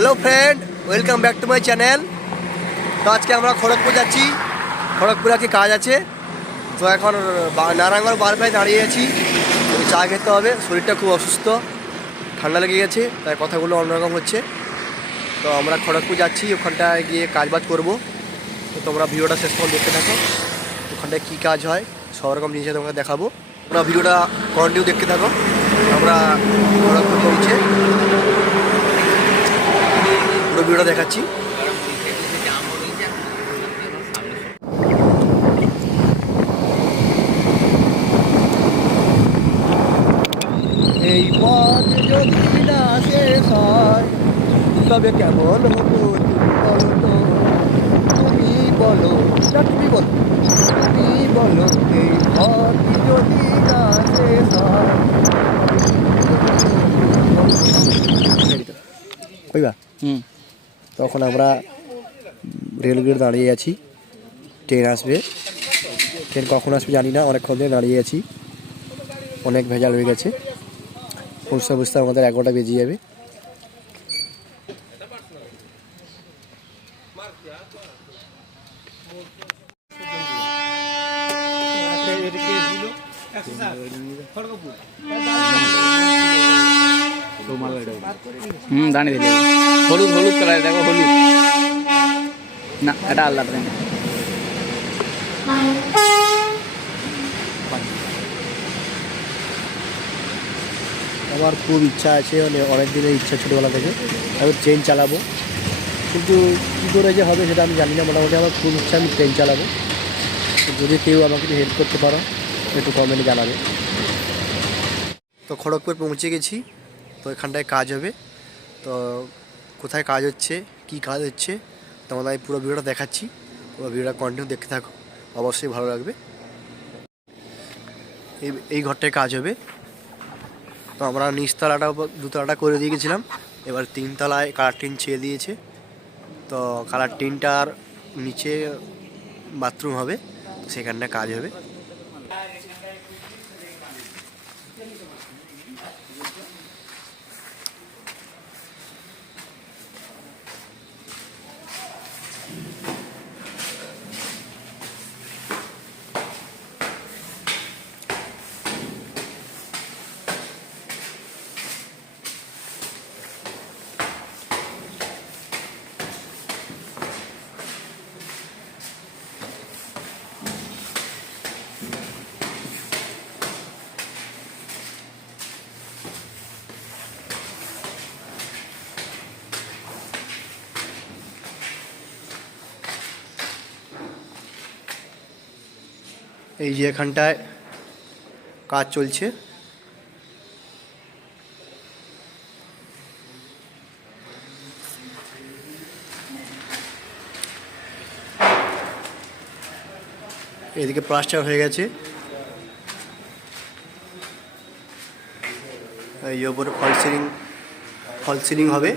Hello friend welcome back to my channel তো আজকে আমরা খড়গপুর যাচ্ছি। খড়গপুরে আজকে কাজ আছে। তো এখন নারায়ণগড় বারপ্রায় দাঁড়িয়ে আছি। চা খেতে হবে। শরীরটা খুব অসুস্থ। ঠান্ডা লেগে গেছে। তাই কথাগুলো অন্যরকম হচ্ছে। তো আমরা খড়গপুর যাচ্ছি। ওখানটায় গিয়ে কাজ বাজ করব। তো তোমরা ভিডিওটা শেষ পর্যন্ত দেখতে থাকো। ওখানটায় কী কাজ হয় সব রকম জিনিস তোমাকে দেখাবো। তোমরা ভিডিওটা কন্টিনিউ দেখতে থাকো। আমরা খড়গপুর পৌঁছে ভিডিওটা দেখাচ্ছি। এই পথ যদি না শেষ হয় তবে কেমন হতো তুমি বলো। তো তুমি বলো না তুমি বলো। তুমি বলো এই পথ যদি না শেষ হয় কইবা হুম। তখন আমরা রেলগেট দাঁড়িয়ে আছি ট্রেন আসবে। ট্রেন কখন আসবে জানি না, অনেকক্ষণ ধরে দাঁড়িয়ে আছি। অনেক ভেজাল হয়ে গেছে। বুঝতে বুঝতে আমাদের এগারোটা বেজে যাবে। হুম দাঁড়িয়ে দিলে হলুদ হলুদ কালার দেখো হলুদ। না এটা আলাদা ট্রেন আমার খুব ইচ্ছা আছে মানে অনেক দিনের ইচ্ছা ছোটোবেলা থেকে আমি ট্রেন চালাবো। কিন্তু কী করে যে হবে সেটা আমি জানি না মোটামুটি আমার খুব ইচ্ছা আমি ট্রেন চালাবো। যদি কেউ আমাকে হেল্প করতে পারো একটু কমেন্টে জানাবে। তো খড়গপুর পৌঁছে গেছি। তো এখানটায় কাজ হবে। তো কোথায় কাজ হচ্ছে, কি কাজ হচ্ছে, তোমাদের আমি পুরো ভিডিওটা দেখাচ্ছি। পুরো ভিডিওটা কন্টিনিউ দেখতে থাকো, অবশ্যই ভালো লাগবে। এই এই ঘরটায় কাজ হবে। তো আমরা নিচতলাটা দুতলাটা করে দিয়ে গেছিলাম। এবার তিনতলায় কালার টিন ছেড়ে দিয়েছে। তো কালার টিনটার নিচে বাথরুম হবে, তো সেখানটায় কাজ হবে। এই যে এখানটায় কাজ চলছে। এদিকে প্লাস্টার হয়ে গেছে। এই ওপরে ফল সিলিং ফল সিলিং হবে।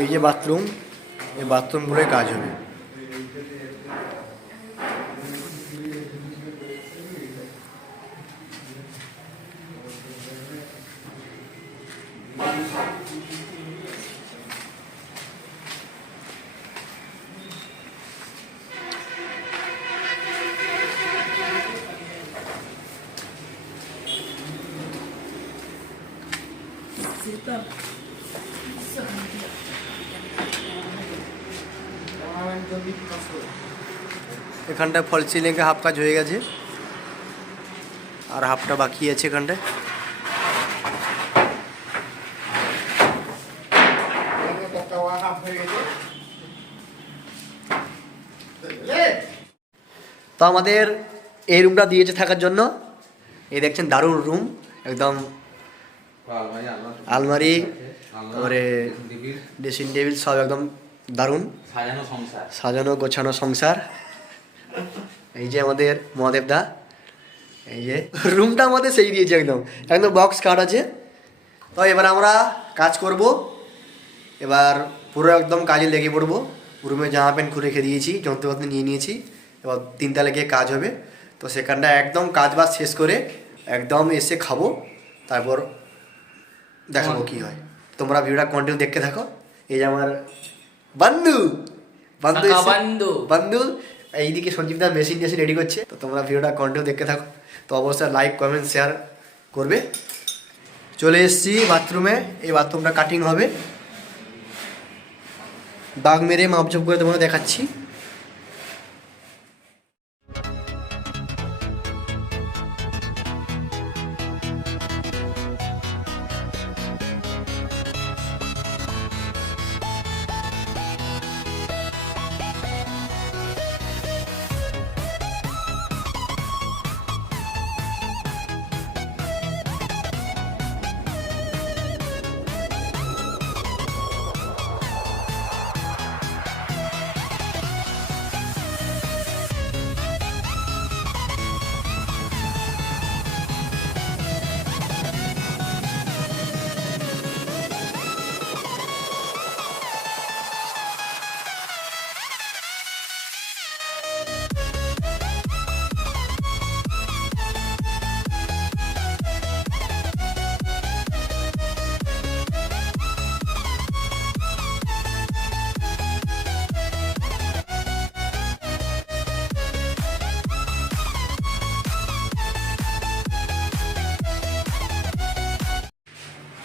এই যে বাথরুম, এই বাথরুমগুলোয় কাজ হবে। এখানটায় ফল সিলিংয়ে হাফ কাজ হয়ে গেছে। আর হাফটা বাকি আছে এখানটায়। তো আমাদের এই রুমটা দিয়েছে থাকার জন্য। এই দেখছেন দারুণ রুম একদম আলমারি তারপরে ড্রেসিং টেবিল সব একদম দারুণ। সাজানো সংসার। সাজানো গোছানো সংসার। এই যে আমাদের মহাদেব দা এই যে রুমটা আমাদের সেই দিয়েছে একদম। একদম বক্স কার্ড আছে। তো এবার আমরা কাজ করব। এবার পুরো একদম কাজে লেগে পড়ব। রুমে জামা প্যান্ট খুলে রেখে দিয়েছি যন্ত্রপাতি নিয়ে নিয়েছি। এবার তিনতলা গিয়ে কাজ হবে। তো সেখানটা একদম কাজ বাজ শেষ করে একদম এসে খাব। তারপর দেখাবো কি হয়। তোমরা ভিডিওটা কন্টিনিউ দেখতে থাকো। এই যে আমার বন্ধু। বন্ধু বন্ধু। বন্ধু। এইদিকে সঞ্জীবদা মেশিন এসে রেডি করছে। তো তোমরা ভিডিওটা কন্টিনিউ দেখতে থাকো। তো অবশ্যই লাইক কমেন্ট শেয়ার করবে। চলে এসেছি বাথরুমে এই বাথরুমটা কাটিং হবে। দাগ মেরে মাপঝোপ করে তোমাকে দেখাচ্ছি।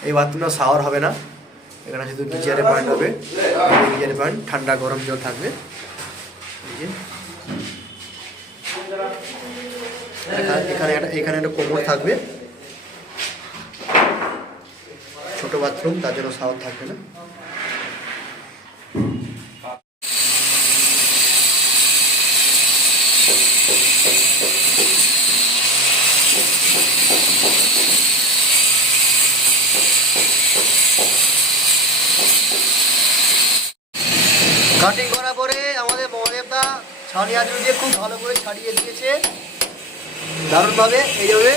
এই বাথরুমটা শাওয়ার হবে না। এখানে শুধু গিজারে পয়েন্ট হবে। গিজারে পয়েন্ট ঠান্ডা গরম জল থাকবে। এখানে একটা এখানে একটা কোমর থাকবে। ছোট বাথরুম তার জন্য শাওয়ার থাকবে না। কাটিং করার পরে আমাদের মহাদেবদা ছাড়িয়ে দিয়ে খুব ভালো করে ছাড়িয়ে দিয়েছে। দারুণভাবে এইভাবে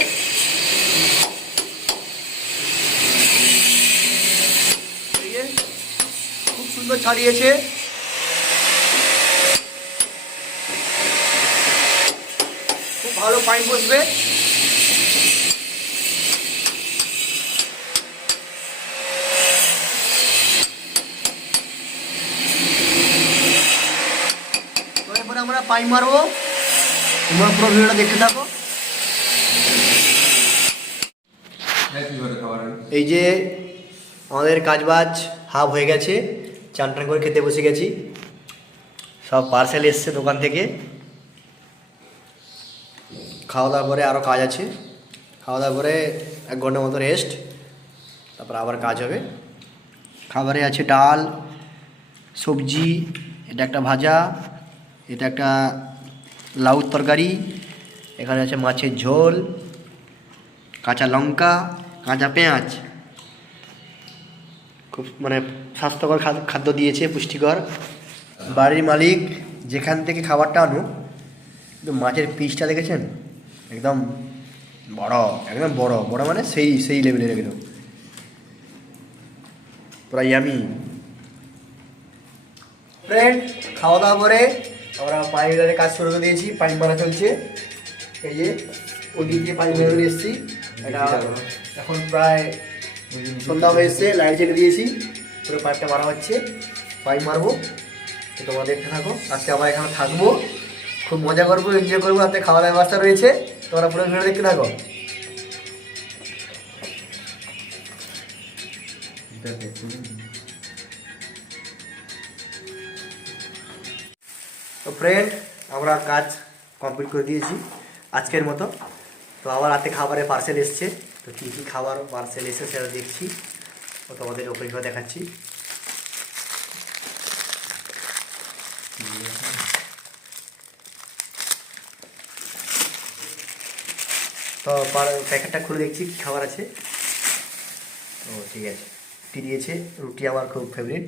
খুব সুন্দর ছাড়িয়েছে। খুব ভালো পাইপ বসবে। পাইপ মারবো। তোমরা পুরো ভিডিওটা দেখতে থাকো। এই যে আমাদের কাজবাজ হাফ হয়ে গেছে চান টান করে খেতে বসে গেছি। সব পার্সেল এসছে দোকান থেকে। খাওয়া দাওয়ার পরে আরও কাজ আছে। খাওয়া দাওয়ার পরে এক ঘণ্টার মতো রেস্ট তারপর আবার কাজ হবে। খাবারে আছে ডাল, সবজি, এটা একটা ভাজা এটা একটা লাউ তরকারি, এখানে আছে মাছের ঝোল, কাঁচা লঙ্কা, কাঁচা পেঁয়াজ। খুব মানে স্বাস্থ্যকর খাদ- খাদ্য দিয়েছে, পুষ্টিকর। বাড়ির মালিক যেখান থেকে খাবারটা আনো কিন্তু মাছের পিসটা দেখেছেন? একদম বড় একদম বড় বড় মানে সেই সেই লেভেলের একদম। পুরা ইয়ামি ফ্রেন্ড খাওয়া দাওয়া করে আমরা পাইপের কাজ শুরু করে দিয়েছি পাইপ মারা চলছে। এই যে ওদিক দিয়ে পাইপ মেরে এসেছি। এটা এখন প্রায় সন্ধ্যা হয়ে এসছে, লাইট জ্বেলে দিয়েছি। পুরো পাইপটা মারা হচ্ছে। পাইপ মারবো। তো তোমরা দেখতে থাকো। আজকে আমরা এখানে থাকব। খুব মজা করব এনজয় করব। রাতে খাওয়া দাওয়ার ব্যবস্থা রয়েছে। তোমরা পুরো ভিডিও দেখতে থাকো। ফ্রেন্ড আমরা কাজ কমপ্লিট করে দিয়েছি আজকের মতো। তো আবার রাতে খাবারের পার্সেল এসছে। তো কী কী খাবার পার্সেল এসে সেটা দেখছি। ও তোমাদের ওপরে দেখাচ্ছি। তো প্যাকেটটা খুলে দেখছি কী খাবার আছে। ও ঠিক আছে। রুটি দিয়েছে। রুটি আমার খুব ফেভারিট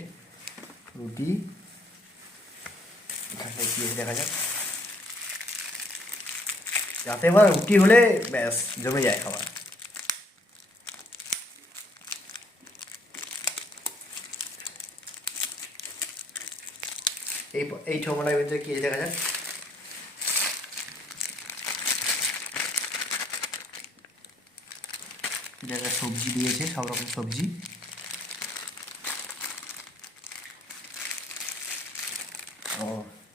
রুটি। যাতে এবার রুটি হলে ব্যাস, জমে যায় খাবার। এই এই ঠোঙাটার ভিতরে কি দেখা যাক। একটা সবজি দিয়েছে, সব রকম সবজি। ও।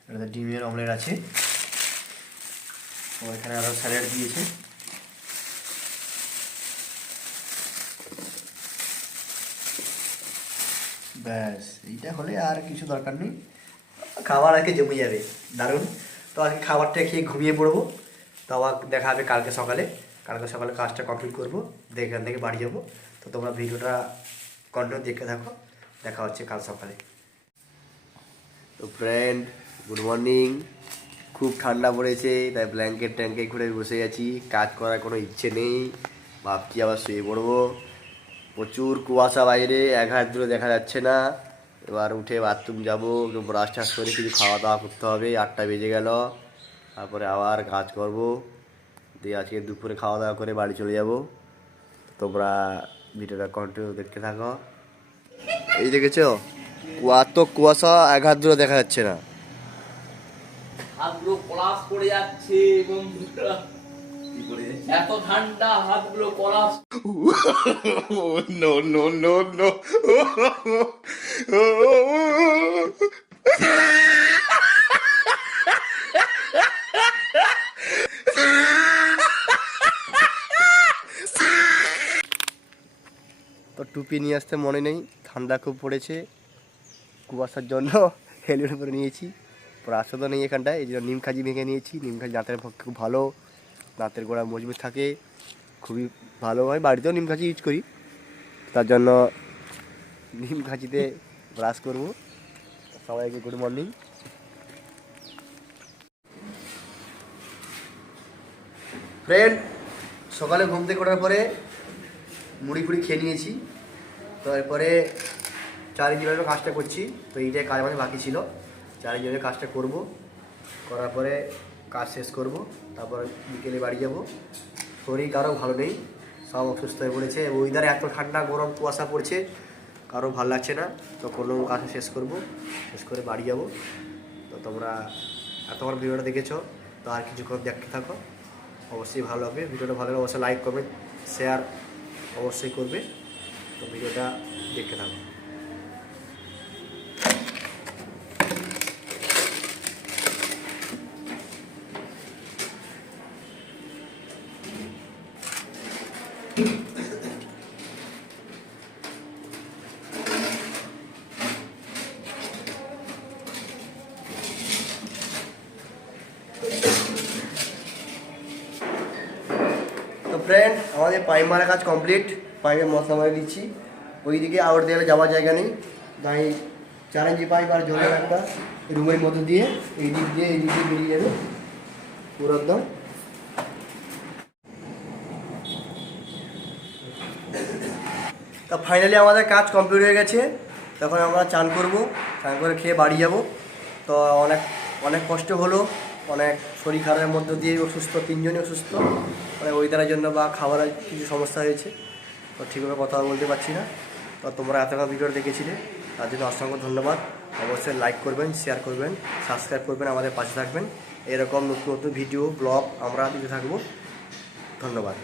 এটাতে ডিমের অমলেট আছে। এখানে আরও স্যালাড দিয়েছে। ব্যাস, এইটা হলে আর কিছু দরকার নেই। খাবার আজকে জমে যাবে, দারুণ। তো আজকে খাবারটা খেয়ে ঘুমিয়ে পড়ব তো আবার দেখা হবে কালকে সকালে। কালকে সকালে কাজটা কমপ্লিট করব দিয়ে এখান থেকে বাড়ি যাব। তো তোমরা ভিডিওটা কন্টিনিউ দেখতে থাকো, দেখা হচ্ছে কাল সকালে। তো ফ্রেন্ড গুড মর্নিং খুব ঠান্ডা পড়েছে, তাই ব্ল্যাঙ্কেট ট্যাঙ্কে ঘুরে বসে আছি। কাজ করার কোনো ইচ্ছে নেই। ভাবছি আবার শুয়ে পড়ব। প্রচুর কুয়াশা বাইরে, এক হাত দূরে দেখা যাচ্ছে না। এবার উঠে বাথরুম যাব ব্রাশ টাশ করে কিছু খাওয়া দাওয়া করতে হবে। আটটা বেজে গেল। তারপরে আবার কাজ করব। দিয়ে আজকে দুপুরে খাওয়া দাওয়া করে বাড়ি চলে যাব। তোমরা ভিডিওটা কন্টিনিউ দেখতে থাকো। এই দেখেছ? কুয়া তো কুয়াশা, এক হাত দূরে দেখা যাচ্ছে না। হাতগুলো কলাস পড়ে যাচ্ছে বন্ধুরা। এত ঠান্ডা হাতগুলো কলাস no, no. তো টুপি নিয়ে আসতে মনে নেই ঠান্ডা খুব পড়েছে। কুয়াশার জন্য হেলমেট পরে নিয়েছি। রাস্তা তো নেই এখানটায়। এই জন্য নিম খাজি ভেঙে নিয়েছি। নিম খাজি দাঁতের পক্ষে খুব ভালো। দাঁতের গোড়া মজবুত থাকে। খুবই ভালো। হয় বাড়িতেও নিম খাজি ইউজ করি। তার জন্য নিম খাজিতে ব্রাশ করব। সবাইকে গুড মর্নিং ফ্রেন্ড সকালে ঘুম থেকে ওঠার পরে মুড়ি ফুড়ি খেয়ে নিয়েছি। তো এরপরে চার ইঞ্জিনের কাজটা করছি। তো এইটাই কাজ আমাদের বাকি ছিল। চার ইঞ্জিনের কাজটা করব, করার পরে কাজ শেষ করব, তারপর বিকেলে বাড়ি যাব। শরীর কারও ভালো নেই, সব অসুস্থ হয়ে পড়েছে। ওয়েদারে এত ঠান্ডা, গরম, কুয়াশা পড়ছে, কারও ভালো লাগছে না। তো কোনো কাজ শেষ করব, শেষ করে বাড়ি যাব। তো তোমরা এতবার ভিডিওটা দেখেছ, তো আর কিছুক্ষণ দেখতে থাকো। অবশ্যই ভালো লাগবে। ভিডিওটা ভালো লাগলে অবশ্যই লাইক করবে শেয়ার অবশ্যই করবে। তো ভিডিওটা দেখতে থাকো তো ফ্রেন্ড আমাদের পাইপ মারা কাজ কমপ্লিট পাইপে মশলা মারা দিচ্ছি। ওইদিকে আউট দেওয়ালে যাওয়ার জায়গা নেই। তাই চার ইঞ্চি পাইপ আর জলের একটা রুমের মধ্যে দিয়ে, এই দিক দিয়ে, এই দিক দিয়ে বেরিয়ে যাবে। পুরো একদম। তা ফাইনালি আমাদের কাজ কমপ্লিট হয়ে গেছে। তখন আমরা চান করব, চান করে খেয়ে বাড়ি যাব। তো অনেক অনেক কষ্ট হলো। অনেক শরীর খারাপের মধ্য দিয়ে অসুস্থ, তিনজনই অসুস্থ। মানে ওয়েদারের জন্য বা খাবারের কিছু সমস্যা হয়েছে। তো ঠিকভাবে কথা বলতে পারছি না। তো তোমরা এতক্ষণ ভিডিও দেখেছিলে, তার জন্য অসংখ্য ধন্যবাদ। অবশ্যই লাইক করবেন শেয়ার করবেন সাবস্ক্রাইব করবেন, আমাদের পাশে থাকবেন। এরকম নতুন নতুন ভিডিও ব্লগ আমরা দিতে থাকব। ধন্যবাদ।